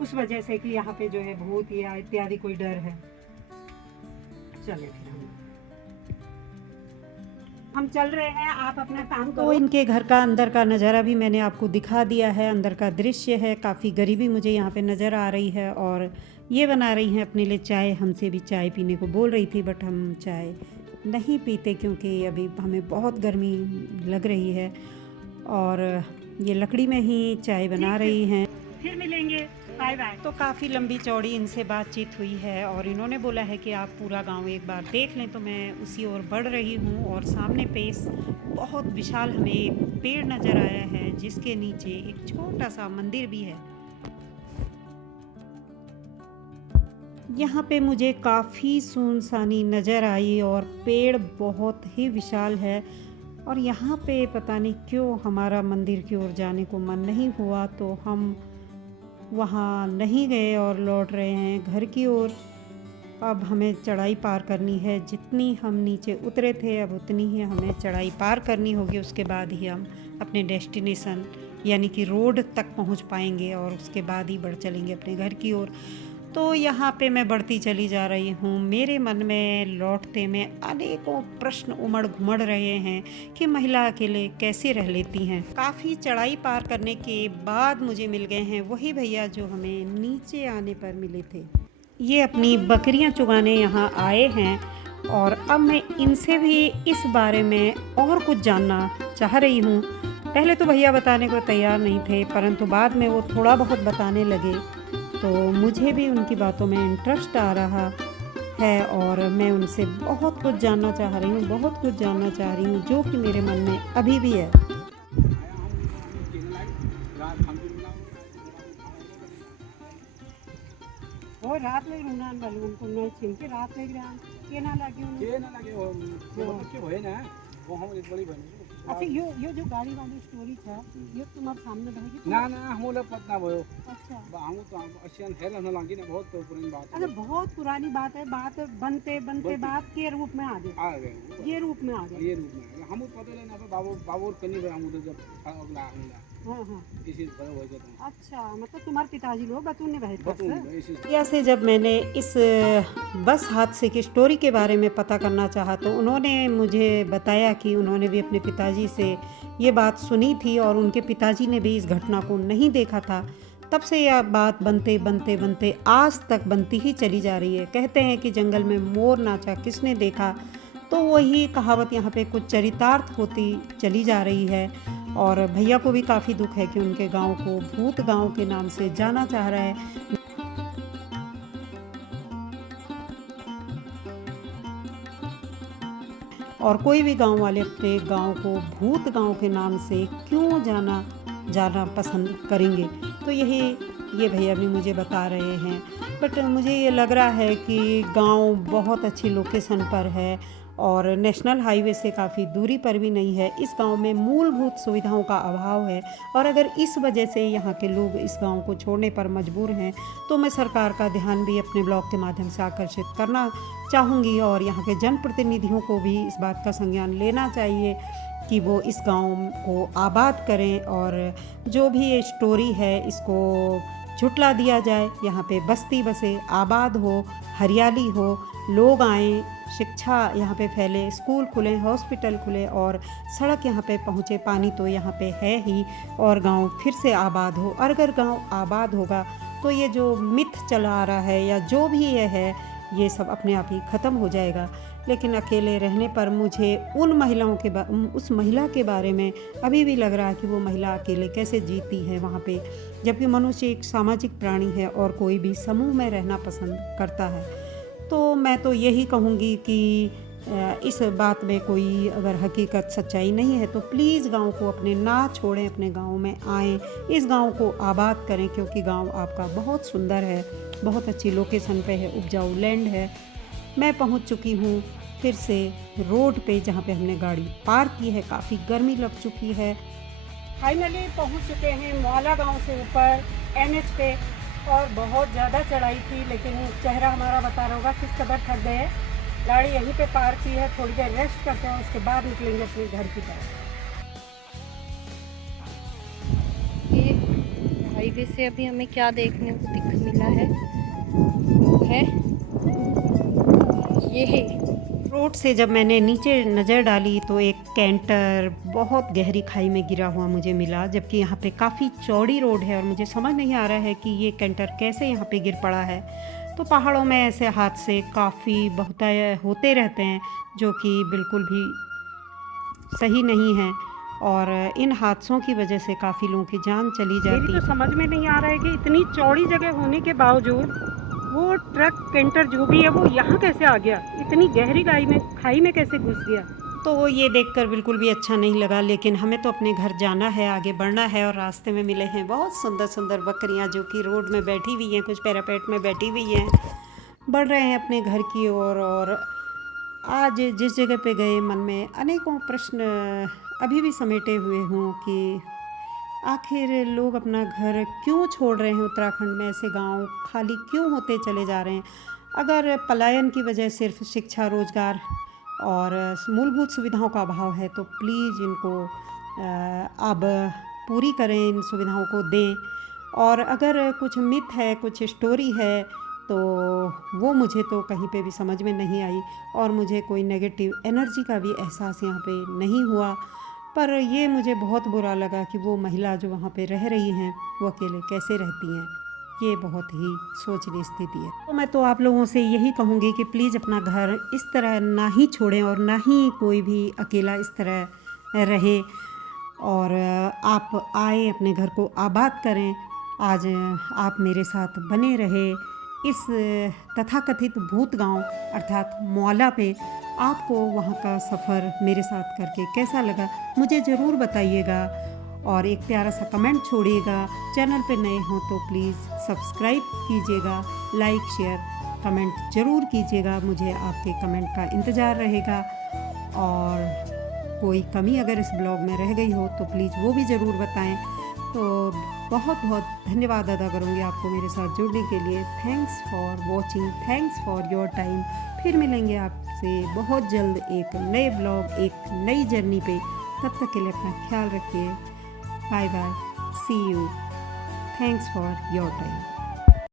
उस वजह से कि यहाँ पे जो है भूत या इत्यादि कोई डर है। चलिए फिर हम चल रहे हैं, आप अपना काम करो। तो इनके घर का अंदर का नज़ारा भी मैंने आपको दिखा दिया है, अंदर का दृश्य है। काफ़ी गरीबी मुझे यहाँ पे नज़र आ रही है, और ये बना रही हैं अपने लिए चाय। हमसे भी चाय पीने को बोल रही थी, बट हम चाय नहीं पीते क्योंकि अभी हमें बहुत गर्मी लग रही है, और ये लकड़ी में ही चाय बना रही हैं। फिर मिलेंगे, बाय बाय। तो काफ़ी लंबी चौड़ी इनसे बातचीत हुई है, और इन्होंने बोला है कि आप पूरा गांव एक बार देख लें, तो मैं उसी ओर बढ़ रही हूँ, और सामने पे बहुत विशाल हमें एक पेड़ नज़र आया है जिसके नीचे एक छोटा सा मंदिर भी है। यहाँ पे मुझे काफ़ी सुनसानी नज़र आई और पेड़ बहुत ही विशाल है और यहाँ पे पता नहीं क्यों हमारा मंदिर की ओर जाने को मन नहीं हुआ, तो हम वहाँ नहीं गए और लौट रहे हैं घर की ओर। अब हमें चढ़ाई पार करनी है, जितनी हम नीचे उतरे थे अब उतनी ही हमें चढ़ाई पार करनी होगी। उसके बाद ही हम अपने डेस्टिनेशन यानी कि रोड तक पहुंच पाएंगे और उसके बाद ही बढ़ चलेंगे अपने घर की ओर। तो यहाँ पे मैं बढ़ती चली जा रही हूँ। मेरे मन में लौटते में अनेकों प्रश्न उमड़ घुमड़ रहे हैं कि महिला अकेले कैसे रह लेती हैं। काफ़ी चढ़ाई पार करने के बाद मुझे मिल गए हैं वही भैया जो हमें नीचे आने पर मिले थे। ये अपनी बकरियां चुगाने यहाँ आए हैं और अब मैं इनसे भी इस बारे में और कुछ जानना चाह रही हूँ। पहले तो भैया बताने को तैयार नहीं थे, परंतु बाद में वो थोड़ा बहुत बताने लगे तो मुझे भी उनकी बातों में इंटरेस्ट आ रहा है और मैं उनसे बहुत कुछ जानना चाह रही हूँ, बहुत कुछ जानना चाह रही हूँ जो कि मेरे मन में अभी भी है। वो रात में रुना वाले उनको न छिन के रात में ग्राम के ना लगे वो है ना, वो हम एक बड़ी बनी। अच्छा यो जो गाड़ी वाली स्टोरी था ये तुम्हारे सामने रहेगी? ना हम लोग पता भयो। अच्छा हम तो अशियन है रहने लगी ना, बहुत पुरानी बात है। अच्छा बहुत पुरानी बात है, बात बनते बात के रूप में आ गए, ये रूप में आ गए। हम पता लेना बाबू कनी हम उधर जब अगला इसी तरह हो जाता। अच्छा मतलब तुम्हारे पिताजी लोग बतूने है। भैया से जब मैंने इस बस हादसे की स्टोरी के बारे में पता करना चाहा तो उन्होंने मुझे बताया कि उन्होंने भी अपने पिताजी से ये बात सुनी थी और उनके पिताजी ने भी इस घटना को नहीं देखा था। तब से यह बात बनते आज तक बनती ही चली जा रही है। कहते हैं कि जंगल में मोर नाचा किसने देखा, तो वही कहावत यहाँ पे कुछ चरितार्थ होती चली जा रही है। और भैया को भी काफ़ी दुख है कि उनके गांव को भूत गांव के नाम से जाना चाह रहा है। और कोई भी गांव वाले अपने गांव को भूत गांव के नाम से क्यों जाना पसंद करेंगे, तो ये भैया भी मुझे बता रहे हैं। बट मुझे ये लग रहा है कि गांव बहुत अच्छी लोकेशन पर है और नेशनल हाईवे से काफ़ी दूरी पर भी नहीं है। इस गांव में मूलभूत सुविधाओं का अभाव है और अगर इस वजह से यहाँ के लोग इस गांव को छोड़ने पर मजबूर हैं तो मैं सरकार का ध्यान भी अपने ब्लॉग के माध्यम से आकर्षित करना चाहूँगी और यहाँ के जनप्रतिनिधियों को भी इस बात का संज्ञान लेना चाहिए कि वो इस गांव को आबाद करें और जो भी ये स्टोरी है इसको झुटला दिया जाए। यहाँ पे बस्ती बसे, आबाद हो, हरियाली हो, लोग आएँ, शिक्षा यहाँ पे फैले, स्कूल खुले, हॉस्पिटल खुले और सड़क यहाँ पे पहुँचे, पानी तो यहाँ पे है ही और गांव फिर से आबाद हो। और अगर गांव आबाद होगा तो ये जो मिथ चला आ रहा है या जो भी ये है ये सब अपने आप ही ख़त्म हो जाएगा। लेकिन अकेले रहने पर मुझे उस महिला के बारे में अभी भी लग रहा है कि वो महिला अकेले कैसे जीती है वहाँ पे, जबकि मनुष्य एक सामाजिक प्राणी है और कोई भी समूह में रहना पसंद करता है। तो मैं तो यही कहूँगी कि इस बात में कोई अगर हकीकत सच्चाई नहीं है तो प्लीज़ गांव को अपने ना छोड़ें, अपने गांव में आएँ, इस गांव को आबाद करें क्योंकि गांव आपका बहुत सुंदर है, बहुत अच्छी लोकेशन पे है, उपजाऊ लैंड है। मैं पहुंच चुकी हूं फिर से रोड पे जहां पे हमने गाड़ी पार्क की है। काफ़ी गर्मी लग चुकी है। फाइनली पहुंच चुके हैं मौला गांव से ऊपर NH पे और बहुत ज़्यादा चढ़ाई थी लेकिन चेहरा हमारा बता रहा होगा किस कदर थक गए। गाड़ी यहीं पे पार्क की है, थोड़ी देर रेस्ट करते हैं उसके बाद निकलेंगे अपने घर की तरफ। ये हाईवे से अभी हमें क्या देखने को मिला है वो है ये रोड से जब मैंने नीचे नज़र डाली तो एक कैंटर बहुत गहरी खाई में गिरा हुआ मुझे मिला, जबकि यहाँ पे काफ़ी चौड़ी रोड है और मुझे समझ नहीं आ रहा है कि ये कैंटर कैसे यहाँ पे गिर पड़ा है। तो पहाड़ों में ऐसे हादसे काफ़ी बहुत होते रहते हैं जो कि बिल्कुल भी सही नहीं है और इन हादसों की वजह से काफ़ी लोगों की जान चली जाती है। मेरी तो समझ में नहीं आ रहा है कि इतनी चौड़ी जगह होने के बावजूद वो ट्रक कैंटर जो भी है वो यहाँ कैसे आ गया, इतनी गहरी खाई में कैसे घुस गया। तो ये देखकर बिल्कुल भी अच्छा नहीं लगा, लेकिन हमें तो अपने घर जाना है, आगे बढ़ना है। और रास्ते में मिले हैं बहुत सुंदर सुंदर बकरियां जो कि रोड में बैठी हुई हैं, कुछ पैरापेट में बैठी हुई हैं। बढ़ रहे हैं अपने घर की ओर। और आज जिस जगह पे गए मन में अनेकों प्रश्न अभी भी समेटे हुए हूँ कि आखिर लोग अपना घर क्यों छोड़ रहे हैं, उत्तराखंड में ऐसे गांव खाली क्यों होते चले जा रहे हैं। अगर पलायन की वजह सिर्फ शिक्षा, रोजगार और मूलभूत सुविधाओं का अभाव है तो प्लीज़ इनको अब पूरी करें, इन सुविधाओं को दें। और अगर कुछ मिथ है, कुछ स्टोरी है, तो वो मुझे तो कहीं पे भी समझ में नहीं आई और मुझे कोई नेगेटिव एनर्जी का भी एहसास यहाँ पे नहीं हुआ। पर ये मुझे बहुत बुरा लगा कि वो महिला जो वहाँ पे रह रही हैं वो अकेले कैसे रहती हैं। ये बहुत ही सोचनीय स्थिति है। तो मैं तो आप लोगों से यही कहूँगी कि प्लीज़ अपना घर इस तरह ना ही छोड़ें और ना ही कोई भी अकेला इस तरह रहे। और आप आए, अपने घर को आबाद करें। आज आप मेरे साथ बने रहे इस तथाकथित भूत गांव अर्थात मौला पे। आपको वहाँ का सफ़र मेरे साथ करके कैसा लगा मुझे ज़रूर बताइएगा और एक प्यारा सा कमेंट छोड़िएगा। चैनल पे नए हों तो प्लीज़ सब्सक्राइब कीजिएगा, लाइक शेयर कमेंट ज़रूर कीजिएगा। मुझे आपके कमेंट का इंतज़ार रहेगा। और कोई कमी अगर इस ब्लॉग में रह गई हो तो प्लीज़ वो भी ज़रूर बताएं। तो बहुत बहुत धन्यवाद अदा करूँगी आपको मेरे साथ जुड़ने के लिए। Thanks for watching, thanks for your time. फिर मिलेंगे आपसे बहुत जल्द एक नए ब्लॉग, एक नई जर्नी पे। तब तक के लिए अपना ख्याल रखिए। Bye bye, see you, thanks for your time.